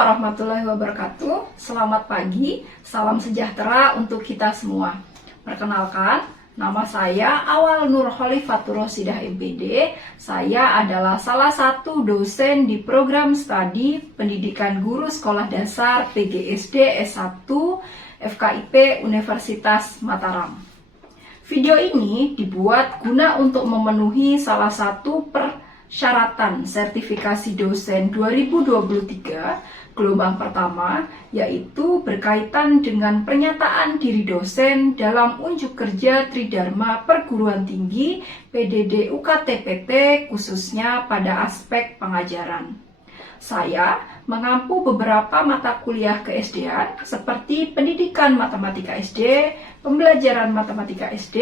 warahmatullahi wabarakatuh. Selamat pagi, salam sejahtera untuk kita semua. Perkenalkan, nama saya Awal Nur Khalifatur Rosidah MPD. Saya adalah salah satu dosen di program studi Pendidikan Guru Sekolah Dasar PGSD S1 FKIP Universitas Mataram. Video ini dibuat guna untuk memenuhi salah satu persyaratan sertifikasi dosen 2023 gelombang pertama, yaitu berkaitan dengan pernyataan diri dosen dalam unjuk kerja Tridharma Perguruan Tinggi PDD UKT-PT khususnya pada aspek pengajaran. Saya mengampu beberapa mata kuliah ke-SD-an seperti Pendidikan Matematika SD, Pembelajaran Matematika SD,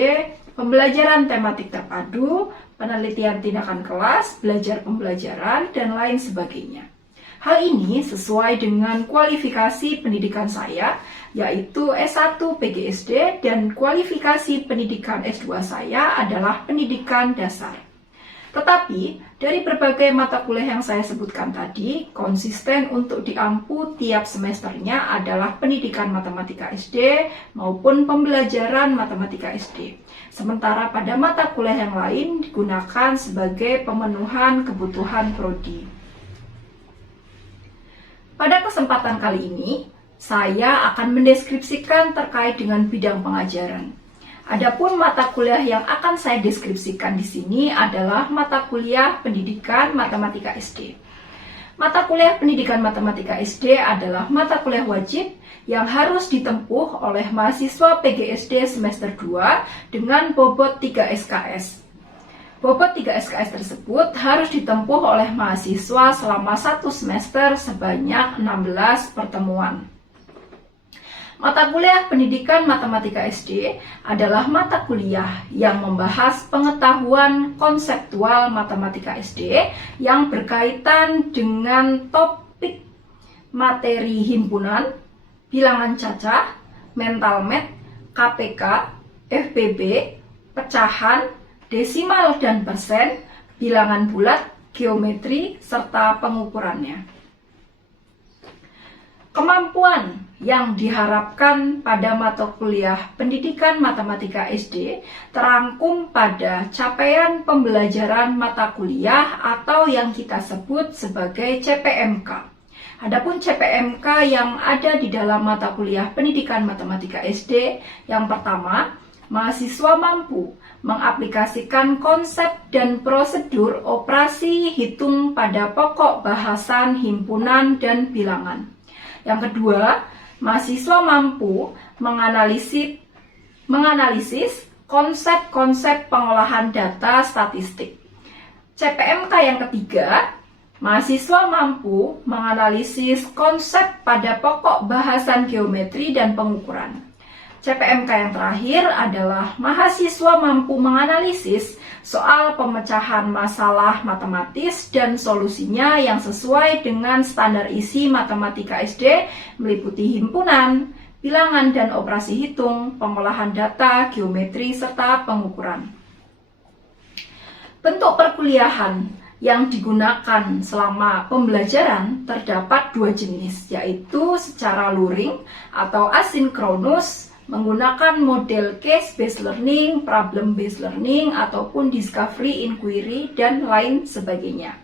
Pembelajaran Tematik Terpadu, Penelitian Tindakan Kelas, Belajar Pembelajaran, dan lain sebagainya. Hal ini sesuai dengan kualifikasi pendidikan saya, yaitu S1 PGSD, dan kualifikasi pendidikan S2 saya adalah pendidikan dasar. Tetapi, dari berbagai mata kuliah yang saya sebutkan tadi, konsisten untuk diampu tiap semesternya adalah pendidikan matematika SD maupun pembelajaran matematika SD. Sementara pada mata kuliah yang lain digunakan sebagai pemenuhan kebutuhan prodi. Pada kesempatan kali ini, saya akan mendeskripsikan terkait dengan bidang pengajaran. Adapun mata kuliah yang akan saya deskripsikan di sini adalah mata kuliah Pendidikan Matematika SD. Mata kuliah Pendidikan Matematika SD adalah mata kuliah wajib yang harus ditempuh oleh mahasiswa PGSD semester 2 dengan bobot 3 SKS. Bobot 3 SKS tersebut harus ditempuh oleh mahasiswa selama 1 semester sebanyak 16 pertemuan. Mata kuliah Pendidikan Matematika SD adalah mata kuliah yang membahas pengetahuan konseptual matematika SD yang berkaitan dengan topik materi himpunan, bilangan cacah, mental math, KPK, FPB, pecahan, desimal dan persen, bilangan bulat, geometri, serta pengukurannya. Kemampuan yang diharapkan pada mata kuliah Pendidikan Matematika SD terangkum pada capaian pembelajaran mata kuliah atau yang kita sebut sebagai CPMK. Adapun CPMK yang ada di dalam mata kuliah Pendidikan Matematika SD, yang pertama, mahasiswa mampu mengaplikasikan konsep dan prosedur operasi hitung pada pokok bahasan himpunan dan bilangan. Yang kedua, mahasiswa mampu menganalisis konsep-konsep pengolahan data statistik. CPMK yang ketiga, mahasiswa mampu menganalisis konsep pada pokok bahasan geometri dan pengukuran. CPMK yang terakhir adalah mahasiswa mampu menganalisis soal pemecahan masalah matematis dan solusinya yang sesuai dengan standar isi matematika SD meliputi himpunan, bilangan dan operasi hitung, pengolahan data, geometri, serta pengukuran. Bentuk perkuliahan yang digunakan selama pembelajaran terdapat 2 jenis, yaitu secara luring atau asinkronus menggunakan model case-based learning, problem-based learning, ataupun discovery, inquiry, dan lain sebagainya.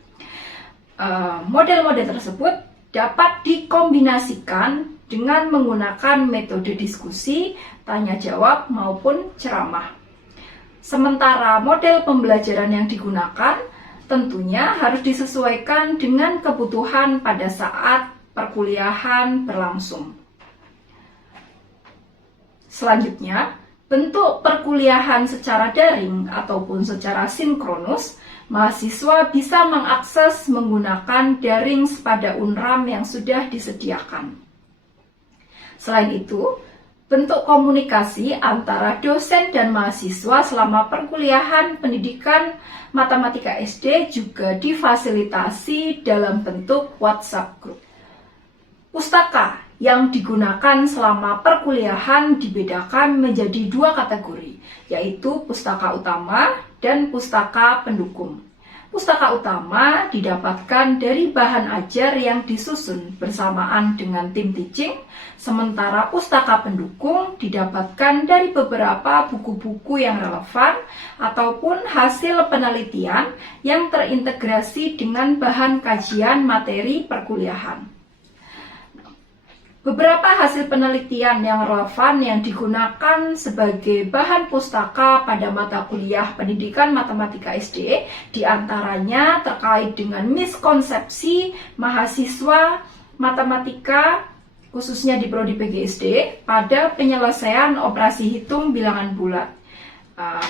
Model-model tersebut dapat dikombinasikan dengan menggunakan metode diskusi, tanya jawab, maupun ceramah. Sementara model pembelajaran yang digunakan tentunya harus disesuaikan dengan kebutuhan pada saat perkuliahan berlangsung. Selanjutnya, bentuk perkuliahan secara daring ataupun secara sinkronus, mahasiswa bisa mengakses menggunakan daring pada UNRAM yang sudah disediakan. Selain itu, bentuk komunikasi antara dosen dan mahasiswa selama perkuliahan Pendidikan Matematika SD juga difasilitasi dalam bentuk WhatsApp Group. Pustaka yang digunakan selama perkuliahan dibedakan menjadi 2 kategori, yaitu pustaka utama dan pustaka pendukung. Pustaka utama didapatkan dari bahan ajar yang disusun bersamaan dengan tim teaching, sementara pustaka pendukung didapatkan dari beberapa buku-buku yang relevan ataupun hasil penelitian yang terintegrasi dengan bahan kajian materi perkuliahan. Beberapa hasil penelitian yang relevan yang digunakan sebagai bahan pustaka pada mata kuliah pendidikan matematika SD diantaranya terkait dengan miskonsepsi mahasiswa matematika khususnya di prodi PGSD pada penyelesaian operasi hitung bilangan bulat.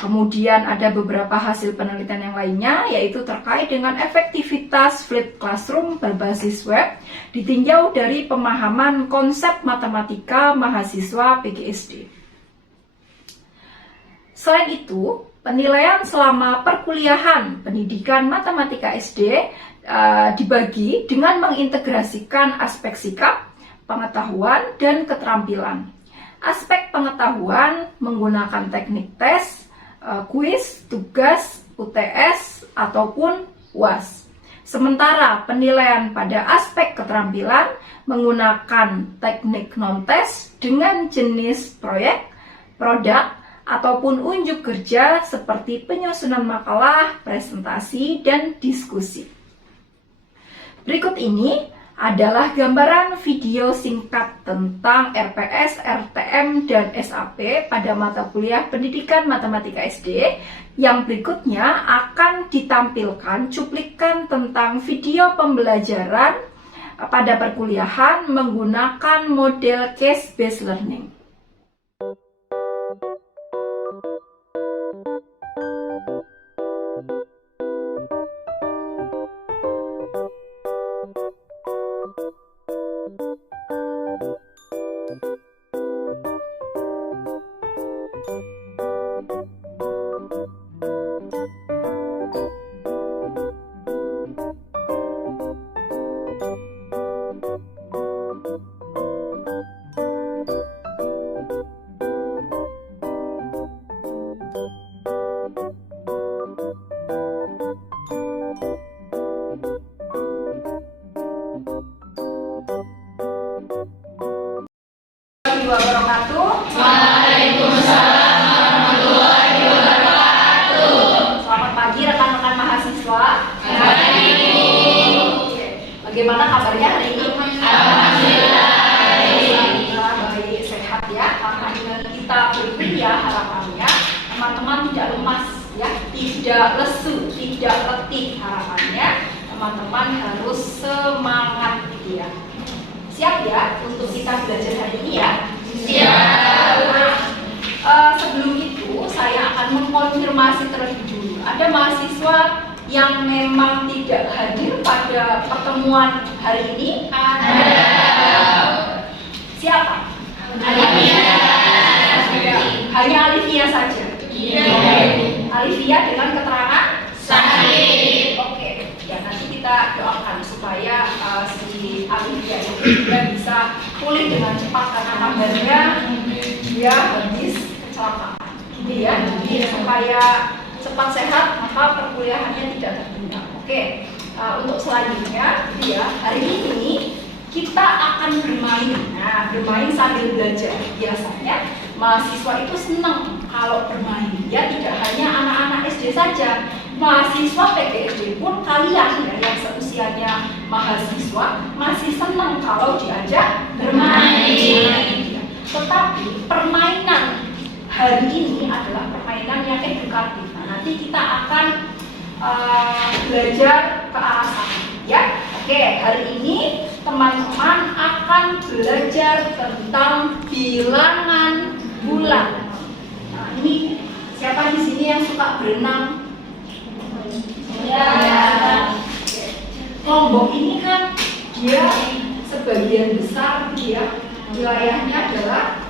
Kemudian ada beberapa hasil penelitian yang lainnya, yaitu terkait dengan efektivitas flipped classroom berbasis web ditinjau dari pemahaman konsep matematika mahasiswa PGSD. Selain itu, penilaian selama perkuliahan pendidikan matematika SD dibagi dengan mengintegrasikan aspek sikap, pengetahuan, dan keterampilan. Aspek pengetahuan menggunakan teknik tes, kuis, tugas, UTS, ataupun UAS. Sementara penilaian pada aspek keterampilan menggunakan teknik non-tes dengan jenis proyek, produk, ataupun unjuk kerja seperti penyusunan makalah, presentasi, dan diskusi. Berikut ini adalah gambaran video singkat tentang RPS, RTM, dan SAP pada mata kuliah pendidikan matematika SD. Yang berikutnya akan ditampilkan cuplikan tentang video pembelajaran pada perkuliahan menggunakan model case-based learning. Waalaikumsalam warahmatullahi wabarakatuh. Selamat pagi rekan-rekan mahasiswa. Pagi. Bagaimana kabarnya hari ini? Alhamdulillah. Alhamdulillah baik, sehat ya. Karena dengan kita berkuliah harapannya teman-teman tidak lemas ya, tidak lesu, tidak letih. Harapannya teman-teman harus semangat gitu ya. Siap ya untuk kita belajar hari ini ya? Siap. Sebelum itu saya akan mengkonfirmasi terlebih dulu. Ada mahasiswa yang memang tidak hadir pada pertemuan hari ini? Ada. Siapa? Alifia. Hanya Alifia saja? Iya. Alifia dengan keterangan? Sakit. Oke, ya nanti kita doakan supaya si Alifia itu juga bisa pulih dengan cepat karena kabarnya dia habis kecelakaan. Gitu ya, supaya cepat sehat maka perkuliahannya tidak tertunda. Oke, untuk selanjutnya ya hari ini kita akan bermain. Nah, bermain sambil belajar. Biasanya mahasiswa itu senang kalau bermain. Ya, tidak hanya anak-anak SD saja. Mahasiswa PGSD pun kalian ya, yang seusianya mahasiswa masih senang kalau diajak bermain. Tetapi permainan hari ini adalah permainan yang edukatif. Nah, nanti kita akan belajar ke arah sana. Ya, oke. Hari ini teman-teman akan belajar tentang bilangan bulan. Nah, ini siapa di sini yang suka berenang? Ya. Lombok ini kan dia sebagian besar dia wilayahnya adalah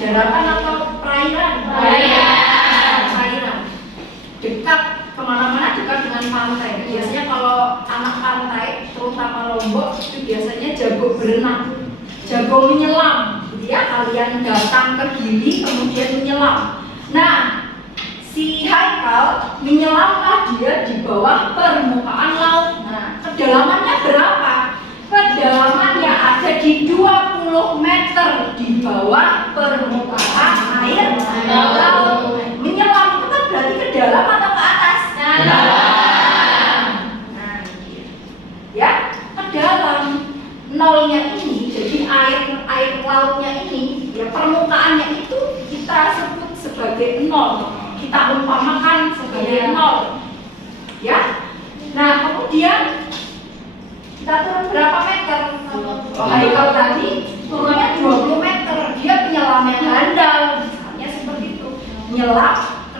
daratan atau perairan? Perairan. Dekat kemana-mana, dekat dengan pantai. Biasanya kalau anak pantai, terutama Lombok, itu biasanya jago berenang, jago menyelam. Gitu ya, kalian datang ke Gili kemudian menyelam. Nah, si Haikal menyelamlah dia di bawah permukaan laut. Nah, kedalamannya berapa? Kedalamannya ada di 20 meter di bawah permukaan air laut. Menyelam itu kan berarti ke dalam atau ke atas? Dalam. Nah, ya, ke dalam. Nolnya ini, jadi air lautnya ini, ya permukaannya itu kita sebut sebagai nol. Kita umpamakan sebagai nol. Ya. Nah, kemudian kita turun berapa meter? Haikal tadi turunnya 20 meter. Dia penyelam yang handal, misalnya seperti itu. Menyelam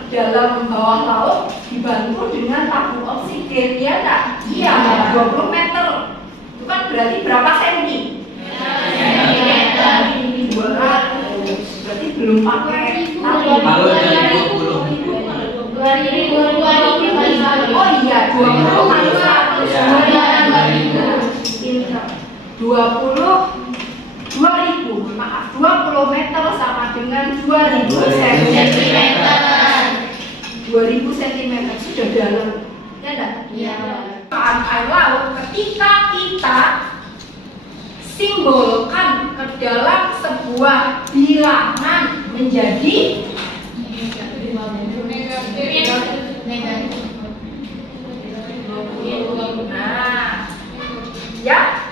ke dalam bawah laut dibantu dengan tabung oksigen, ya enggak? Iya, 20 meter. Itu kan berarti berapa senti? Sentimeter. 200. Berarti belum pakai tabung. Kalau dari 20. 2000. Oh iya, 20 kali 100. Iya. 2000, maaf, 20 meter sama dengan 2000 cm. 2000 cm sudah dalam, ya enggak? Iya. Air laut ketika kita simbolkan ke dalam sebuah bilangan menjadi nah, ya,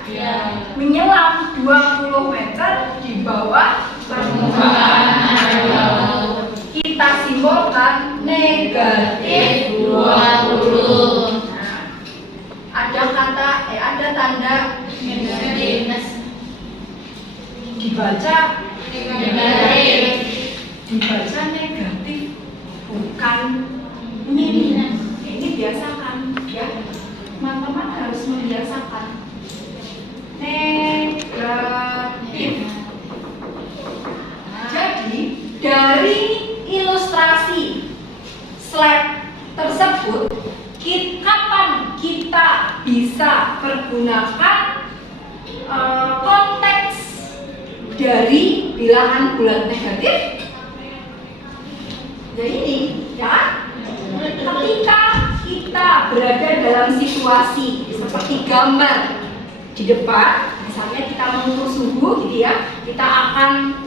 menyelam 20 meter di bawah permukaan air laut. Kita simbolkan negatif 20. Nah, ada tanda dibaca negatif, bukan minus. Ini biasakan, ya. Teman-teman harus membiasakan negatif. Jadi dari ilustrasi slide tersebut, kapan kita bisa pergunakan konteks dari bilangan bulat negatif? Ya ini, ya. Ketika kita berada dalam situasi seperti gambar di depan, misalnya kita mengukur suhu gitu ya, kita akan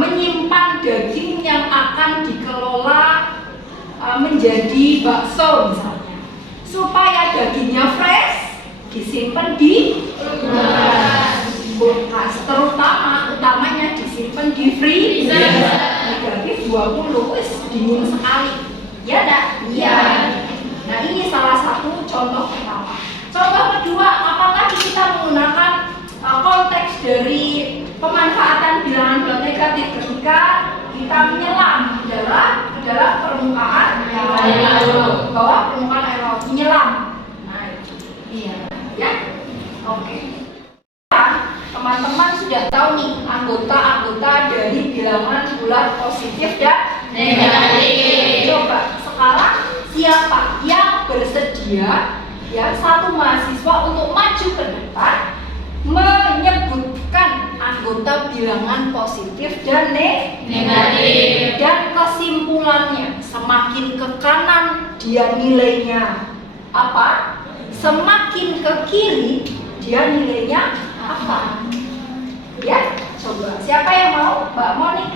menyimpan daging yang akan dikelola menjadi bakso misalnya, supaya dagingnya fresh disimpan di kulkas, utamanya disimpan di freezer. Negatif 20, wis dingin sekali, ya enggak? Iya. Nah, ini salah satu contoh pertama. Contoh kedua, apalagi kita menggunakan konteks dari pemanfaatan bilangan bulat negatif ketika kita menyelam ke dalam permukaan air laut, bawah permukaan air laut, menyelam. Nah, itu. Iya. Ya? Oke. Teman-teman sudah tahu nih anggota-anggota dari bilangan bulat positif dan negatif. Coba sekarang siapa yang bersedia, ya, satu mahasiswa untuk maju ke depan menyebutkan anggota bilangan positif dan negatif, dan kesimpulannya. Semakin ke kanan dia nilainya apa, semakin ke kiri dia nilainya apa. Ya, coba siapa yang mau? Mbak Monik.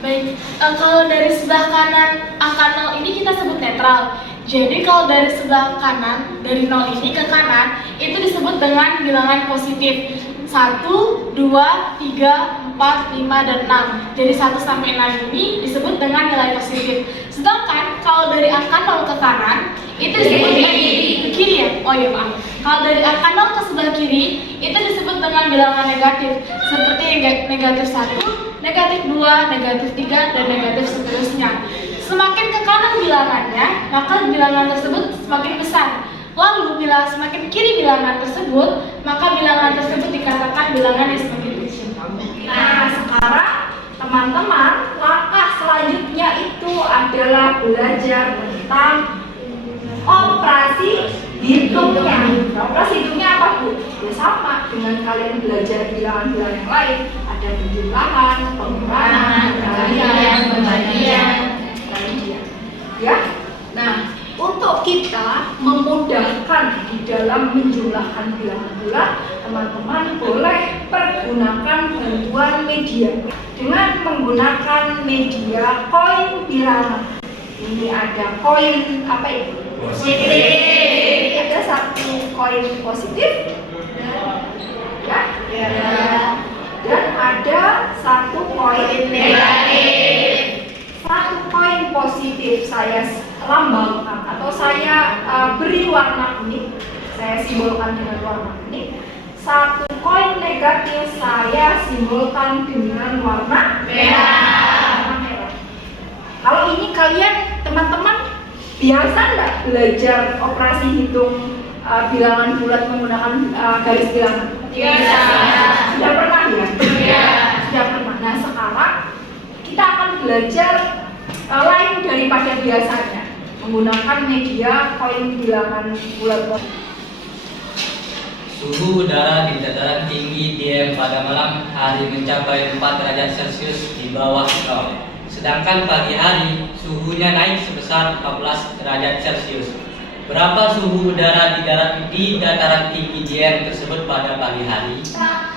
Baik, kalau dari sebelah kanan angka 0 ini kita sebut netral. Jadi kalau dari sebelah kanan, dari 0 ini ke kanan, itu disebut dengan bilangan positif. 1, 2, 3, 4, 5, dan 6. Dari 1 sampai 6 ini disebut dengan nilai positif. Sedangkan kalau dari angka 0 ke kanan, itu disebut dengan ke kiri ya? Oh iya maaf. Kalau dari angka 0 ke sebelah kiri, itu disebut dengan bilangan negatif. Seperti negatif 1, negatif 2, negatif 3, dan negatif seterusnya. Semakin ke kanan bilangannya, maka bilangan tersebut semakin besar. Lalu bila semakin kiri bilangan tersebut, maka bilangan tersebut dikatakan bilangan yang semakin kecil. Nah, sekarang teman-teman, langkah selanjutnya itu adalah belajar tentang operasi hitungnya. Operasi hitungnya apa, Bu? Ya sama dengan kalian belajar bilangan-bilangan yang lain. Ada penjumlahan, pengurangan, pembalian. memudahkan di dalam menjumlahkan bilangan bulat, teman-teman boleh pergunakan bantuan media dengan menggunakan media koin bilangan. Ini ada koin apa itu? Positif. Ada satu koin positif, ya. Dan ada satu koin negatif. Satu koin positif saya lambangkan atau saya beri warna kuning, saya simbolkan dengan warna kuning. Satu koin negatif saya simbolkan dengan warna merah. Kalau ini kalian teman-teman biasa nggak belajar operasi hitung bilangan bulat menggunakan garis bilangan? Biasa. Sudah pernah ya? Iya. Sudah pernah. Nah sekarang kita akan belajar lain daripada biasanya menggunakan media koin bilangan bulat. Suhu udara di dataran tinggi Dieng pada malam hari mencapai 4 derajat Celcius di bawah nol. Sedangkan pagi hari suhunya naik sebesar 14 derajat Celcius. Berapa suhu udara di dataran tinggi Dieng tersebut pada pagi hari? Kita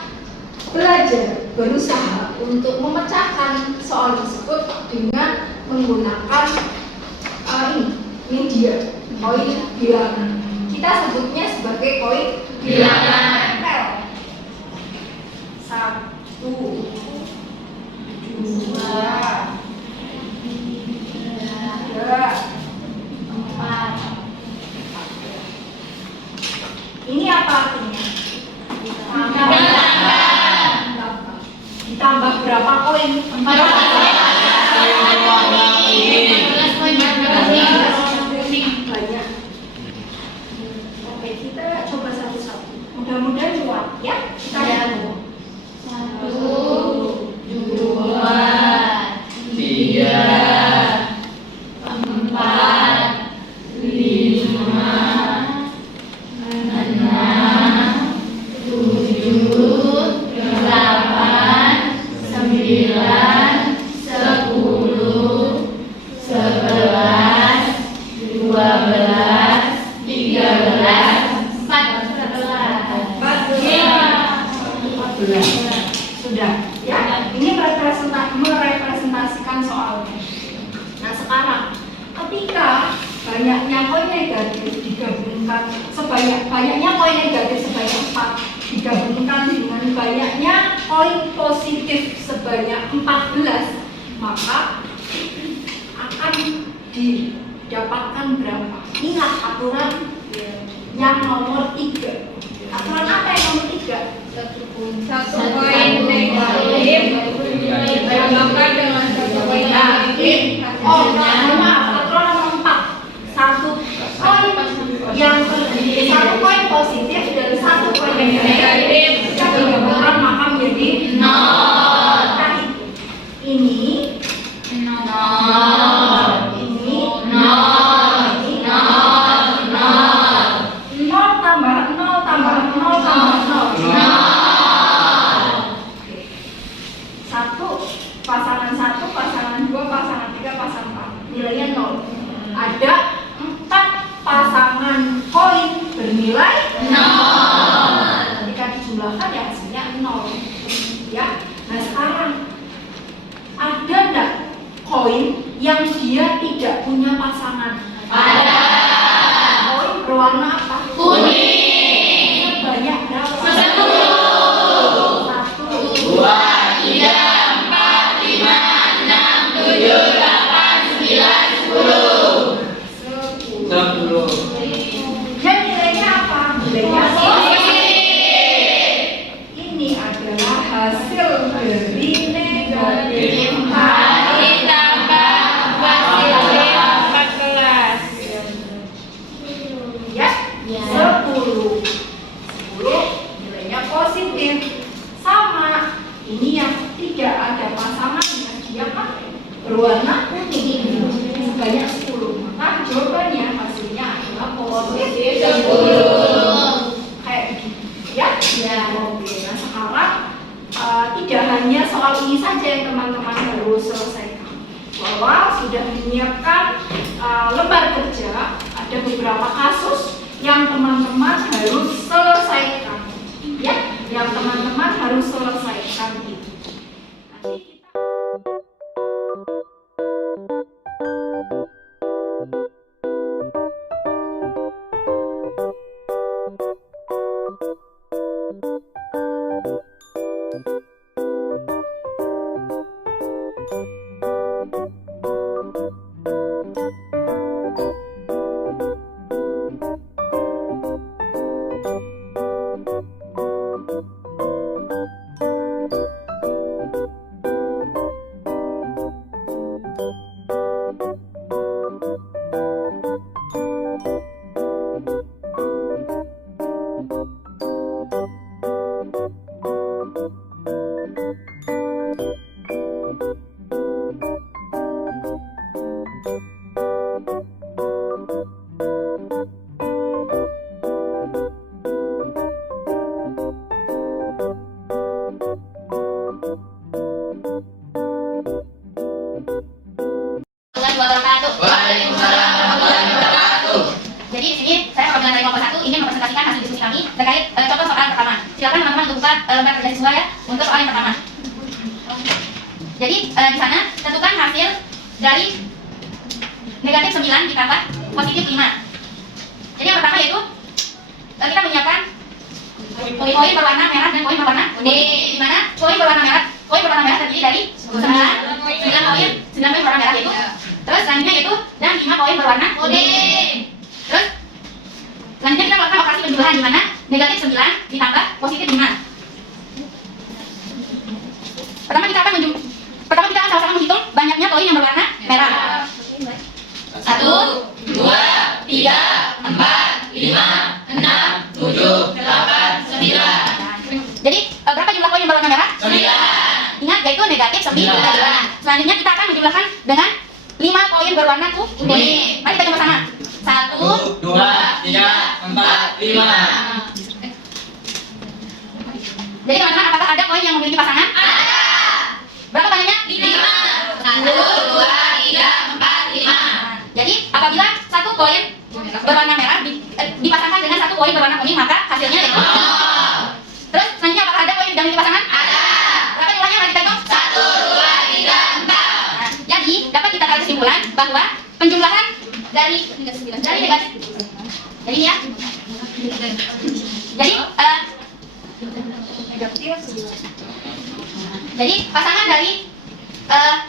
belajar berusaha untuk memecahkan soal tersebut dengan menggunakan ini media koin bilangan. Kita sebutnya sebagai koin bilangan. Satu, dua, tiga, empat. Ini apa artinya? Ditambah berapa koin? 14. Banyak. Oke, kita coba satu-satu. Mudah-mudahan kuat ya. Kita lihat. 1, 2, 3, 4, 5, 6, 7, 8, 9, 10, 11, 12, 13, 14. Sudah ya. Ini merepresentasikan soalnya. Nah sekarang ketika banyaknya koin negatif digabungkan banyaknya koin negatif sebanyak 4 digabungkan dengan banyaknya koin positif sebanyak 14, maka akan didapatkan berapa? Ingat aturan yang nomor 3. Aturan apa yang nomor 3? Satu koin negatif ditambahkan dengan satu koin negatif. Maaf, aturan nomor 4. Satu koin positif dan satu koin negatif kita digabungkan maka menjadi 0. Nah, ini 0. Ini 0. Ini 0 tambah 0 tambah 0 tambah 0. Pasangan 1, pasangan 2, pasangan 3, pasangan 4. Nilainya 0. Ada 4 pasangan koin bernilai 0. Ketika dijumlahkan ya hasilnya 0. Ya. Nah, sekarang ada enggak koin yang dia tidak punya pasangan? Ada. Koin berwarna apa? Kuning. Sebanyak berapa? 10. 1, 2, 3, 4, 5, 6, 7, 8, 9, 10. 10. Dan nilainya apa? Nilainya Positif. ini adalah hasil dari negatif Hari tambah positif 14. ya. Ya. 10 nilainya positif. Sama ini yang tidak ada pasangannya, dia kan berwarna kuning sebanyak 10. Maka jawabannya hasilnya adalah positif 10. Kayak begini ya. Ya. Oke, nah sekarang tidak hanya soal ini saja yang teman-teman harus selesaikan, bahwa sudah menyiapkan lembar kerja ada beberapa kasus yang teman-teman harus selesaikan, ya, yang teman-teman harus selesaikan itu. Nanti kita Waalaikumsalam warahmatullahi wabarakatuh. Jadi di sini saya apabila dari kelompok 1 ingin mempresentasikan hasil diskusi kami terkait contoh soal pertama. Silakan teman-teman untuk buka lembar kerja siswa ya untuk soal yang pertama. Jadi di sana tentukan hasil dari negatif 9 ditambah positif 5. Jadi yang pertama yaitu kita menyiapkan koin berwarna merah dan koin berwarna kuning. Di mana koin berwarna merah terdiri dari 9 koin berwarna merah yaitu. Terus selanjutnya yaitu dan 5 koin berwarna kuning. Terus selanjutnya kita melakukan operasi penjumlahan di mana negatif 9 ditambah positif 5. Pertama kita akan sama-sama menghitung banyaknya koin yang berwarna merah. 1, 2, 3, 4, 5, 6, 7, 8, 9. Jadi berapa jumlah koin yang berwarna merah? 9. Ingat yaitu negatif 9. Selanjutnya kita akan menjumlahkan dengan 5 koin berwarna kuning. Mari kita coba sama. 1, 2, 3, 4, 5. Jadi teman-teman, apakah ada koin yang memiliki pasangan? Ada. Berapa banyaknya? 5. 1, 2, 3, 4, 5. Jadi apabila satu koin berwarna merah dipasangkan dengan satu koin berwarna kuning, maka hasilnya yaitu 0. Terus selanjutnya apakah ada koin yang tidak memiliki pasangan? Ada. Berapa jumlahnya? Mari kita hitung. 1, 2, 3, 4. Jadi dapat kita tarik kesimpulan bahwa penjumlahan dari negatif. Jadi ya. Jadi pasangan dari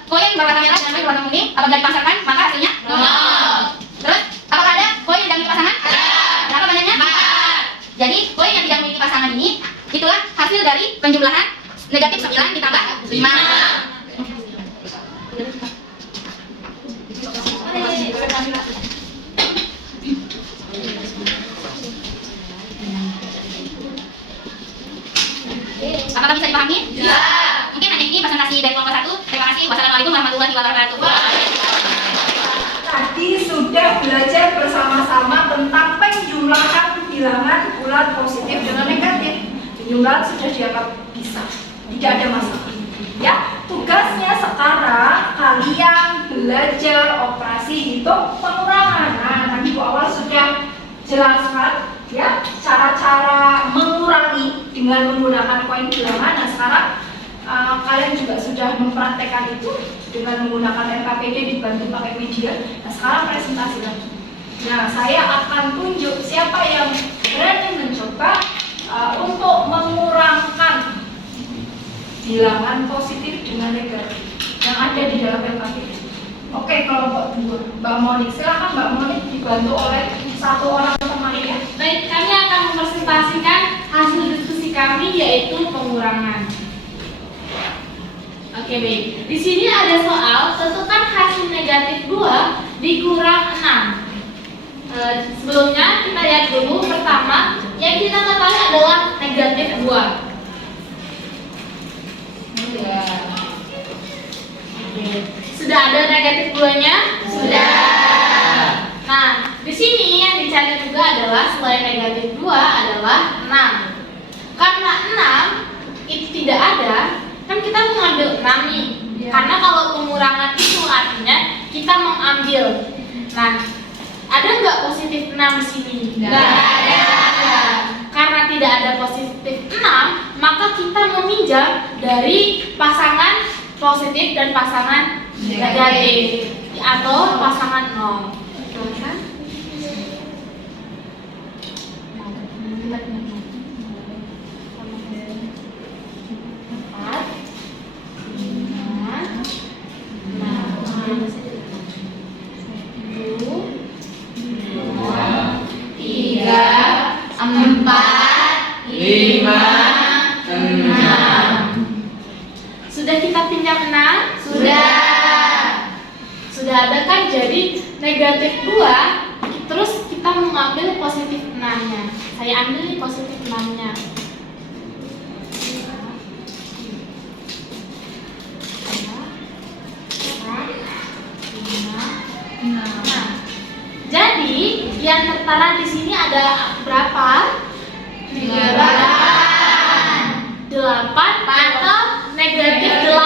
koin berwarna merah dan koin berwarna kuning apabila dipasangkan maka hasilnya 0. Terus apakah ada koin yang tidak memiliki pasangan? Ada. Berapa banyaknya? 4. Jadi koin yang tidak memiliki pasangan ini itulah hasil dari penjumlahan negatif 9 ditambah 5. Apakah bisa dipahami? Ya. Mungkin hanya ini presentasi dari kelompok 1. Terima kasih. Wassalamualaikum warahmatullahi wabarakatuh. tadi sudah belajar bersama-sama tentang penjumlahan bilangan bulat positif dengan negatif. Penjumlahan sudah dianggap bisa, tidak ada masalah. Ya, tugasnya sekarang kalian belajar operasi hitung pengurangan. Nah, tadi Bu Awal sudah jelaskan ya cara-cara mengurangi dengan menggunakan koin bilangan. Nah, sekarang kalian juga sudah mempraktekkan itu dengan menggunakan RKPD dibantu pakai media. Nah, sekarang presentasi lagi. Nah, saya akan tunjuk siapa yang berani mencoba untuk mengurangkan bilangan positif dengan negatif yang ada di dalam RKPD. Oke, kelompok 2, Mbak Monik. Silakan Mbak Monik dibantu oleh satu orang teman ya. Baik, kami akan mempresentasikan hasil diskusi kami yaitu pengurangan. Oke, baik. Di sini ada soal tentukan hasil negatif 2 dikurang 6. Sebelumnya kita lihat dulu pertama yang kita ketahui adalah negatif 2. Sudah ada negatif 2-nya? Sudah. Nah, di sini yang dicari juga adalah selain negatif 2 adalah 6. Karena 6 itu tidak ada, kan kita mengambil 6 nih. Karena kalau pengurangan itu artinya kita mengambil. Nah, Ada nggak positif 6 di sini? Nggak ada. Karena tidak ada positif 6, maka kita meminjam dari pasangan positif dan pasangan negatif atau pasangan 0. Sudah kita pinjam 6? Sudah ada kan? Jadi negatif 2, terus kita mengambil positif 6-nya. Saya ambil nih positif 6-nya. Jadi yang tertera di sini ada berapa? 8 atau negatif 8.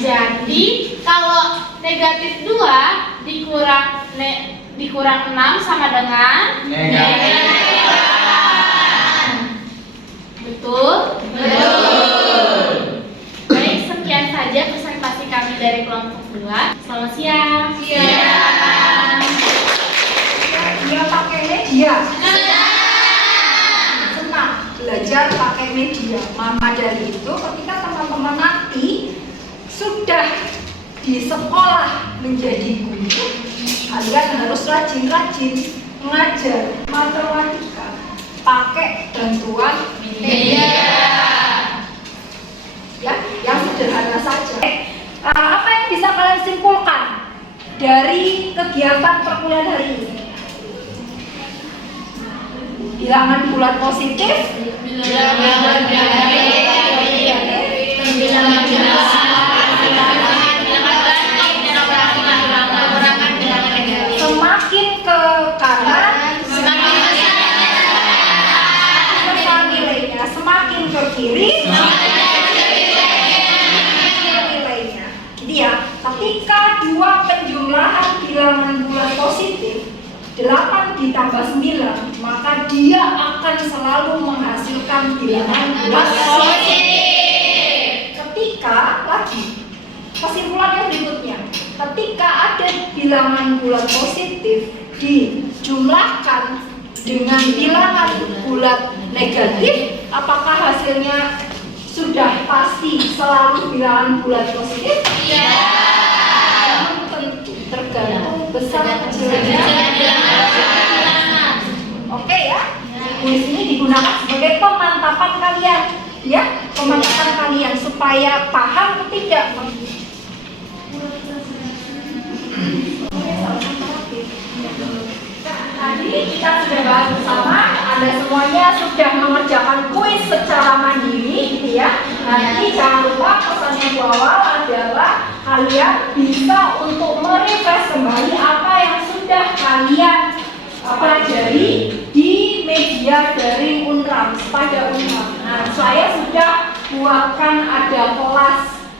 Jadi kalau negatif 2 dikurang 6 sama dengan negatif 8. Betul? Baik, sekian saja presentasi kami dari kelompok 2. Selamat siang. Dia pakai media. Senang belajar pakai media. Maka dari itu ketika teman-teman nanti sudah di sekolah menjadi guru, kalian harus rajin-rajin mengajar matematika pakai bantuan media. Ya, yang sederhana saja. Apa yang bisa kalian simpulkan dari kegiatan perkuliahan hari ini? Bilangan bulat positif, bilangan semakin ke kanan nilainya, semakin ke kiri nilainya. Jadi ya, ketika dua penjumlahan bilangan bulat positif 8 ditambah 9, maka dia akan selalu menghasilkan bilangan bulat positif. Ketika lagi kesimpulan yang berikutnya, ketika ada bilangan bulat positif dijumlahkan dengan bilangan bulat negatif, apakah hasilnya sudah pasti selalu bilangan bulat positif? Iya. Tentu tergantung besar kecilnya. Oke ya, di sini digunakan sebagai pemantapan kalian, ya, pemantapan kalian supaya paham tidak. Tadi kita sudah bahas bersama, Anda semuanya sudah mengerjakan kuis secara mandiri, gitu ya. Nanti jangan lupa pesannya Bu Awal adalah kalian bisa untuk merefresh kembali apa yang sudah kalian pelajari di media daring Unram pada Unram. Nah, saya sudah buatkan ada kelas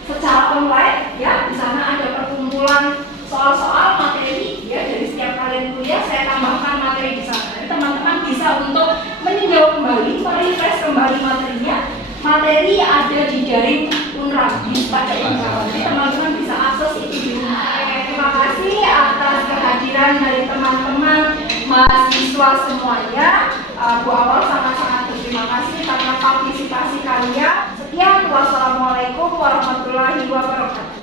secara online, ya. Di sana ada perkumpulan soal-soal materi, ya, dari setiap kalian kuliah saya tambahkan materi di sana. Jadi teman-teman bisa untuk meninjau kembali, merefresh kembali materinya. Materi ada di daring Unram pada Unram. Jadi teman-teman bisa akses itu di rumah. Terima kasih atas kehadiran dari teman-teman mahasiswa semuanya. Bu Awal sangat-sangat berterima kasih karena partisipasi kalian. Sekian, wassalamualaikum warahmatullahi wabarakatuh.